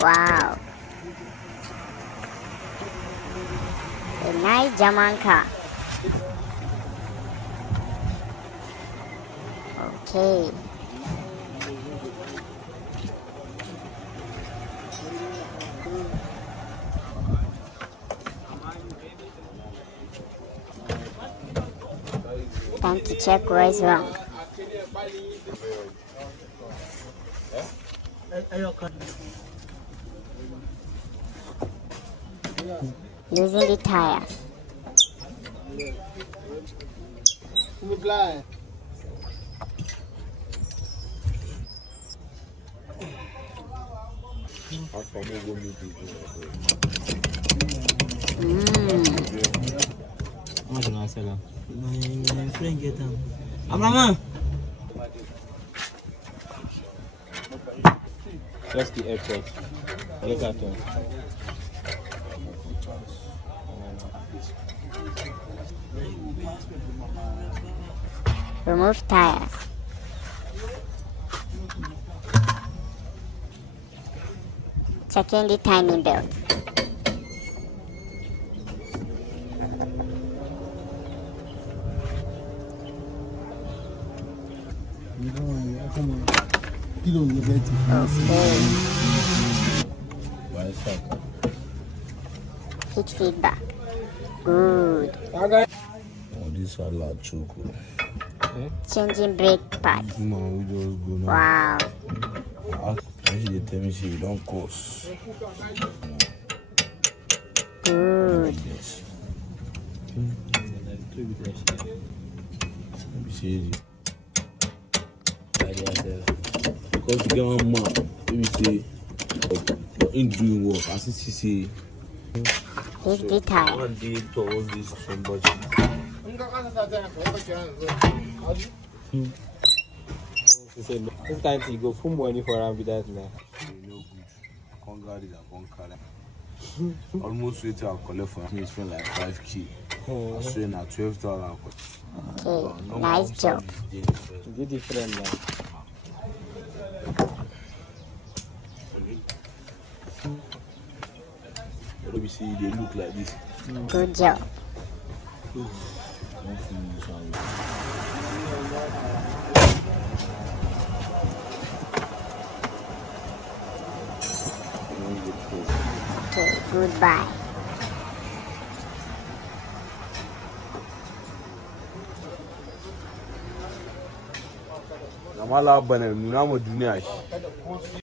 Wow. A nice German car. Okay. Time to check what is wrong. Losing the tires. My friend get them. Amama. Just the airport. Look at them. Remove tires. Checking the timing belt. Okay. Hit feedback. Good. Oh, this are lot choco. Changing brake pads. Man, we just go now. Wow. They tell me she don't cost. Good. Yes. Let me see it. Because you get one man, let me say, you're in doing work. As you see, Hit the tire. one day towards this somebody. Sometimes you go full money for around with that now. You know good. Can't guard it, I can't carry. Almost wait till I collect for me. Spend like 5K. I swear now 12,000. Okay. Nice job. It's different now. Let me see, they look like this. Good job. Okay, goodbye. I'm all about them. I'm a junior.